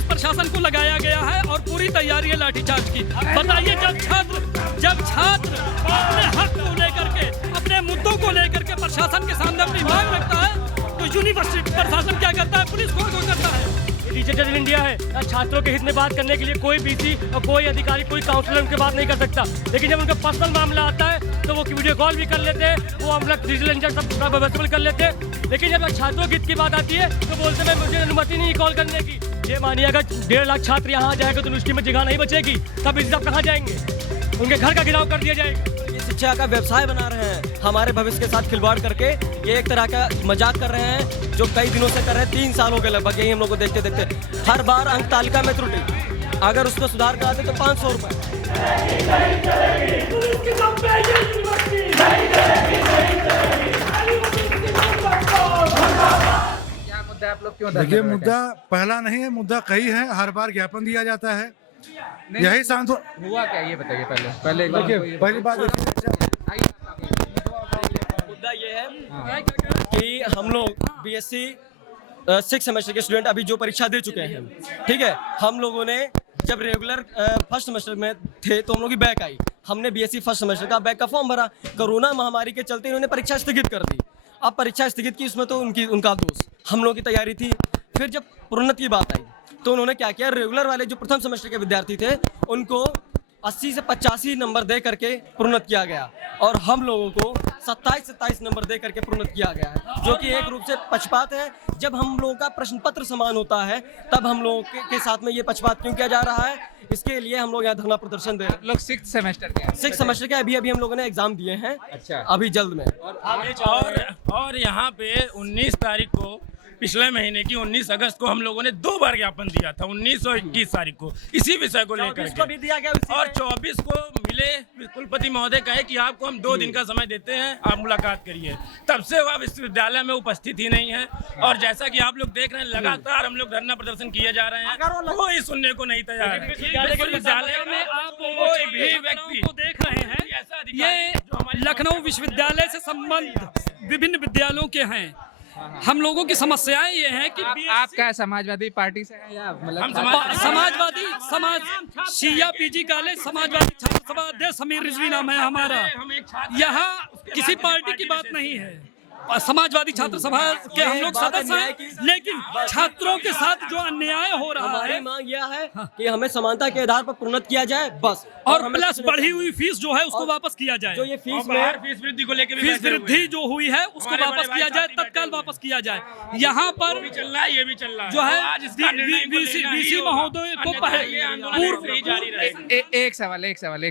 Police प्रशासन को लगाया गया है और पूरी तैयारी है लाठीचार्ज की। बताइए, जब छात्र अपने हक को लेकर के, अपने मुद्दों को लेकर के प्रशासन के सामने अपनी मांग रखता है, तो यूनिवर्सिटी प्रशासन क्या करता है? पुलिस को करता है। डिजिटल इंडिया है, छात्रों के हित में बात करने के लिए कोई बीसी और कोई अधिकारी, कोई काउंसलर उनके बात नहीं कर सकता। लेकिन जब उनका पर्सनल मामला आता है तो वो वीडियो कॉल भी कर लेते हैं, वो हम लोग डिजिटल इंडिया सब अवेलेबल कर लेते हैं। लेकिन जब छात्रों के हित की बात आती है तो बोलते हैं मुझे अनुमति नहीं कॉल करने की। ये मानिए अगर 1.5 लाख छात्र यहाँ आ जाएगा तो यूनिवर्सिटी में जगह नहीं बचेगी, तब इस सब कहाँ जाएंगे? उनके घर का गिराव कर दिया जाएगा। शिक्षा का व्यवसाय बना रहे हैं, हमारे भविष्य के साथ खिलवाड़ करके ये एक तरह का मजाक कर रहे हैं जो कई दिनों से कर रहे हैं। 3 साल हो गए लगभग यही हम लोग को देखते देखते। हर बार अंक तालिका में त्रुटि, अगर उसको सुधार कराते तो 500 रुपये। क्या मुद्दा आप लोग क्यों? देखिए, मुद्दा पहला नहीं है, मुद्दा कई है। हर बार ज्ञापन दिया जाता है, यही शांत हुआ क्या ये बताइए पहले एक बार। देखिए, पहली बात मुद्दा ये है कि हम लोग बीएससी 6 सेमेस्टर के स्टूडेंट अभी जो परीक्षा दे चुके हैं, ठीक है। हम लोगों ने जब रेगुलर फर्स्ट सेमेस्टर में थे तो हम लोग की बैक आई, हमने बीएससी फर्स्ट सेमेस्टर का बैक का फॉर्म भरा। कोरोना महामारी के चलते इन्होंने परीक्षा स्थगित कर दी। अब परीक्षा स्थगित की, उसमें तो उनका दोष, हम लोग की तैयारी थी। फिर जब प्रोन्नति की बात आई तो उन्होंने क्या किया, रेगुलर वाले जो प्रथम सेमेस्टर के विद्यार्थी थे उनको 80 से 85 नंबर दे करके प्रोन्नत किया गया और हम लोगों को 27 नंबर दे करके प्रोन्नत किया गया है, जो कि एक रूप से पक्षपात है। जब हम लोगों का प्रश्न पत्र समान होता है तब हम लोगों के साथ में ये पक्षपात क्यों किया जा रहा है? इसके लिए हम लोग यहाँ धरना प्रदर्शन दे रहे हैं। लोग 6 सेमेस्टर के 6 सेमेस्टर के अभी हम लोगों ने एग्जाम दिए हैं। अच्छा। अभी जल्द में। और यहाँ पे 19 तारीख को, पिछले महीने की 19 अगस्त को हम लोगों ने 2 बार ज्ञापन दिया था, 19 और 21 तारीख को इसी विषय को लेकर के, भी दिया गया और 24 को मिले। कुलपति महोदय कहे कि आपको हम 2 दिन का समय देते हैं, आप मुलाकात करिए। तब से वह विश्वविद्यालय में उपस्थित ही नहीं है और जैसा कि आप लोग देख रहे हैं लगातार हम लोग धरना प्रदर्शन किए जा रहे हैं, कोई सुनने को नहीं तैयार है। विश्वविद्यालय में आप कोई भी व्यक्ति को देख रहे हैं, ये लखनऊ विश्वविद्यालय से संबंध विभिन्न विद्यालयों के हैं। हम लोगों की समस्याएं ये हैं कि आप क्या समाजवादी पार्टी से हैं या मतलब समाज शिया पीजी कॉलेज समाजवादी छात्र सभा अध्यक्ष समीर रिजवी नाम है हमारा। यहाँ किसी पार्टी की बात नहीं है, समाजवादी छात्र सभा के हम लोग सदस्य हैं, लेकिन छात्रों के साथ जो अन्याय हो रहा है, हमारी मांग यह है कि हमें समानता के आधार पर प्रोन्नत किया जाए बस, और प्लस बढ़ी हुई फीस जो है उसको वापस किया जाए। जो ये फीस वृद्धि को लेकर फीस वृद्धि जो हुई है उसको वापस किया जाए, तत्काल वापस किया जाए। यहाँ पर चल रहा है, ये भी चल रहा है जो है आज इसका निर्णय वीसी महोदय को एक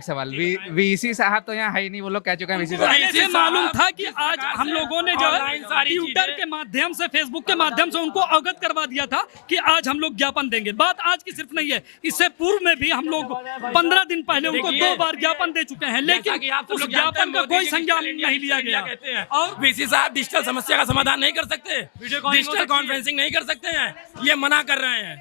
सवाल वीसी साहब तो यहाँ है ही नहीं, वो लोग कह चुके हैं वीसी साहब। पहले से मालूम था कि आज हम लोगों ने जो है ट्विटर के माध्यम से, फेसबुक के माध्यम से उनको अवगत करवा दिया था कि आज हम लोग ज्ञापन देंगे। बात आज की सिर्फ नहीं है, इससे पूर्व में भी हम लोग 15 दिन पहले उनको 2 बार ज्ञापन दे चुके हैं, लेकिन उस ज्ञापन का कोई संज्ञान नहीं लिया गया। और वीसी साहब डिजिटल समस्या का समाधान नहीं कर सकते, डिजिटल कॉन्फ्रेंसिंग नहीं कर सकते हैं, ये मना कर रहे हैं,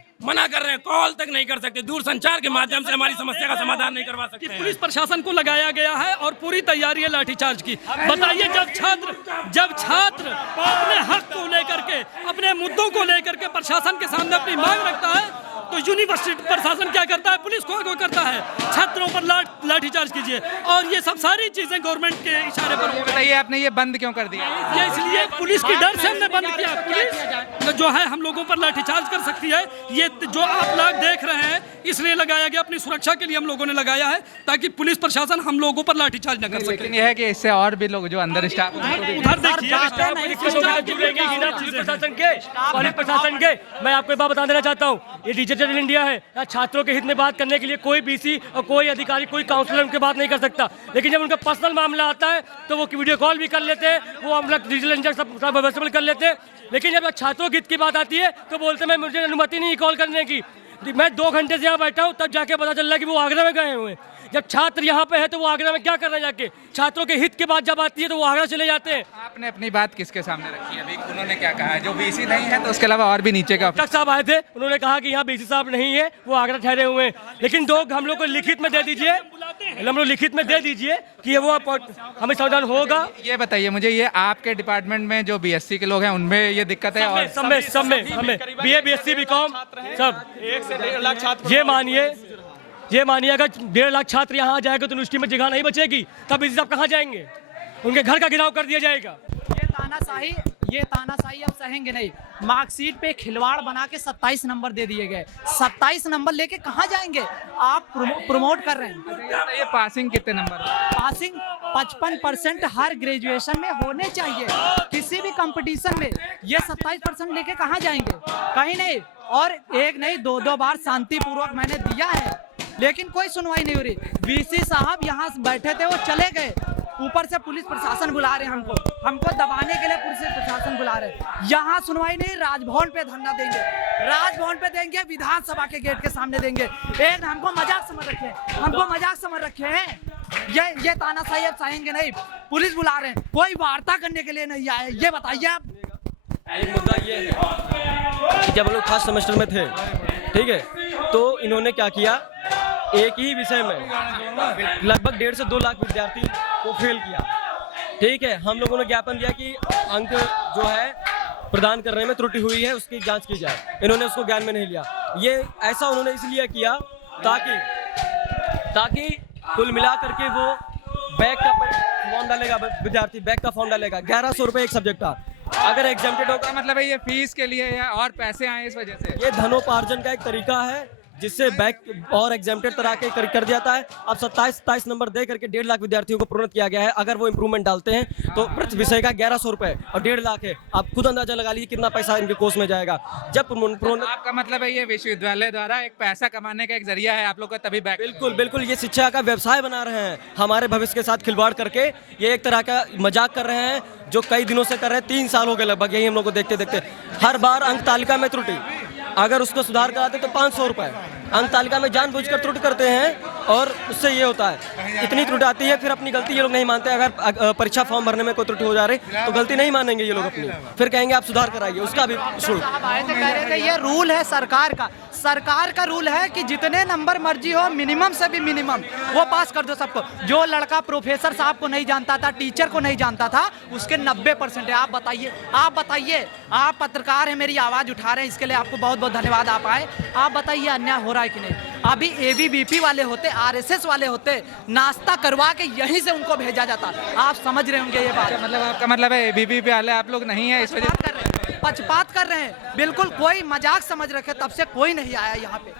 कॉल तक नहीं कर सकते, दूर संचार के माध्यम से हमारी समस्या का समाधान नहीं करवा सकते। पुलिस प्रशासन को लगाया गया है और पूरी तैयारी है लाठीचार्ज की। बताइए, जब छात्र अपने हक को लेकर के, अपने मुद्दों को लेकर के प्रशासन के सामने अपनी मांग रखता है, तो यूनिवर्सिटी प्रशासन क्या करता है? पुलिस को करता है, छात्रों पर लाठीचार्ज कीजिए। और ये सब सारी चीजें गवर्नमेंट के इशारे पर हो बताइए, आपने ये बंद क्यों कर दिया? ये इसलिए पुलिस की डर से हमने बंद किया। पुलिस जो है हम लोगों पर लाठीचार्ज कर सकती है, ये जो आप लोग देख रहे हैं इसलिए लगाया गया, अपनी सुरक्षा के लिए हम लोगों ने लगाया है, ताकि पुलिस प्रशासन हम लोगों पर लाठीचार्ज न कर सके। लेकिन यह है कि इससे और भी लोग जो अंदर स्टाफ उधर देखिए पुलिस प्रशासन के मैं आपको एक बात बता देना चाहता हूँ, ये डिजिटल इंडिया है, छात्रों के हित में बात करने के लिए कोई बीसी और कोई अधिकारी, कोई काउंसलर उनके बात नहीं कर सकता। लेकिन जब उनका पर्सनल मामला आता है तो वो वीडियो कॉल भी कर लेते हैं, वो हम लोग डिजिटल इंडिया सब अवेलेबल कर लेते हैं। लेकिन जब छात्रों के हित की बात आती है तो बोलते हैं मुझे अनुमति नहीं कॉल करने की। मैं 2 घंटे से यहाँ बैठा हूँ, तब जाके पता चल रहा है कि वो आगरा में गए हुए हैं। जब छात्र यहाँ पे है तो वो आगरा में क्या करना जाके? छात्रों के हित की बात जब आती है तो वो आगरा चले जाते हैं। आपने अपनी बात किसके सामने रखी है? अभी उन्होंने क्या कहा है? जो बीसी नहीं है तो उसके अलावा और भी नीचे का डॉक्टर साहब आए थे, उन्होंने कहा कि यहाँ बीसी साहब नहीं है, वो आगरा ठहरे हुए हैं। लेकिन दो हम लोग को लिखित में दे दीजिए, हम लोग लिखित में दे दीजिए कि ये वो हमें समाधान होगा। ये बताइए मुझे, ये आपके डिपार्टमेंट में जो बीएससी के लोग हैं उनमें ये दिक्कत है? और सब में हमें बीए बीएससी बीकॉम सब 1 से 1.5 लाख छात्र। ये मानिए अगर 1.5 लाख छात्र यहाँ आ जाएगा तो यूनिवर्सिटी में जगह नहीं बचेगी, तब बीसी साहब कहाँ जाएंगे? उनके घर का गिराव कर दिया जाएगा। ये तानाशाही अब सहेंगे नहीं। मार्कशीट पे खिलवाड़ बना के 27 नंबर दे दिए गए। 27 नंबर लेके कहाँ जाएंगे? आप प्रमोट कर रहे हैं। ये पासिंग कितने नंबर? पासिंग 55% हर ग्रेजुएशन में होने चाहिए। किसी भी कंपटीशन में ये 27% लेके कहाँ जाएंगे? कहीं नहीं। और एक नहीं 2 बार शांतिपूर्वक मैंने दिया है, लेकिन कोई सुनवाई नहीं हो रही। बीसी साहब यहाँ बैठे थे, वो चले गए। ऊपर से पुलिस प्रशासन बुला रहे हैं हमको दबाने के लिए पुलिस प्रशासन बुला रहे हैं। यहाँ सुनवाई नहीं। राजभवन पे धरना देंगे, राजभवन पे देंगे, विधानसभा के गेट के सामने देंगे। एक हमको मजाक समझ रखे हैं। ये तानाशाही अब सहेंगे नहीं। पुलिस बुला रहे हैं, कोई वार्ता करने के लिए नहीं आए। ये बताइए आप। एक मुद्दा ये है कि जब हम लोग फर्स्ट सेमेस्टर में थे, ठीक है, तो इन्होंने क्या किया, एक ही विषय में लगभग 1.5 से 2 लाख विद्यार्थी को फेल किया। ठीक है, हम लोगों ने ज्ञापन दिया कि अंक जो है प्रदान करने में त्रुटि हुई है, उसकी जांच की जाए। इन्होंने उसको ज्ञान में नहीं लिया। ये ऐसा उन्होंने इसलिए किया ताकि कुल मिला करके वो बैक का फॉर्म डालेगा, विद्यार्थी बैक का फॉर्म डालेगा। 1100 रुपये एक सब्जेक्ट का। अगर एग्जाम्प्टेड होगा, मतलब है ये फीस के लिए या और पैसे आए इस वजह से? ये धनोपार्जन का एक तरीका है जिससे बैक और एग्जाम्प्टेड तरह के कर दिया जाता है। अब 27 नंबर दे करके 1.5 लाख विद्यार्थियों को प्रोन्नत किया गया है। अगर वो इंप्रूवमेंट डालते हैं तो प्रति विषय का 1100 रुपये और 1.5 लाख है। आप खुद अंदाजा लगा लीजिए कितना पैसा इनके कोर्स में जाएगा। जब आपका मतलब है ये विश्वविद्यालय द्वारा एक पैसा कमाने का एक जरिया है आप लोग का, तभी बैक? बिल्कुल ये शिक्षा का व्यवसाय बना रहे हैं। हमारे भविष्य के साथ खिलवाड़ करके ये एक तरह का मजाक कर रहे हैं जो कई दिनों से कर रहे हैं। 3 साल हो गए लगभग यही हम लोग को देखते हर बार अंक तालिका में त्रुटि। अगर उसको सुधार कराते तो 500 रुपये। अंक तालिका में जानबूझकर त्रुटि करते हैं और उससे ये होता है, इतनी त्रुटि आती है, फिर अपनी गलती ये लोग नहीं मानते। अगर परीक्षा फॉर्म भरने में कोई त्रुटि हो जा रही तो गलती नहीं मानेंगे ये लोग अपनी, फिर कहेंगे आप सुधार कराइए। उसका भी शुल्क कह रहे थे ये रूल है सरकार का रूल है कि जितने नंबर मर्जी हो, मिनिमम से भी मिनिमम वो पास कर दो सबको। जो लड़का प्रोफेसर साहब को नहीं जानता था, टीचर को नहीं जानता था, उसके 90% है। आप बताइए, आप पत्रकार हैं, मेरी आवाज़ उठा रहे हैं, इसके लिए आपको बहुत बहुत धन्यवाद। आप आए, आप बताइए अन्याय हो रहा है कि नहीं? अभी ABVP वाले होते, RSS वाले होते, नाश्ता करवा के यहीं से उनको भेजा जाता। आप समझ रहे होंगे ये बात। मतलब आपका मतलब है ABVP वाले आप लोग नहीं है इस वजह से पक्षपात कर रहे हैं। बिल्कुल, कोई मजाक समझ रखे, तब से कोई नहीं आया यहाँ पे।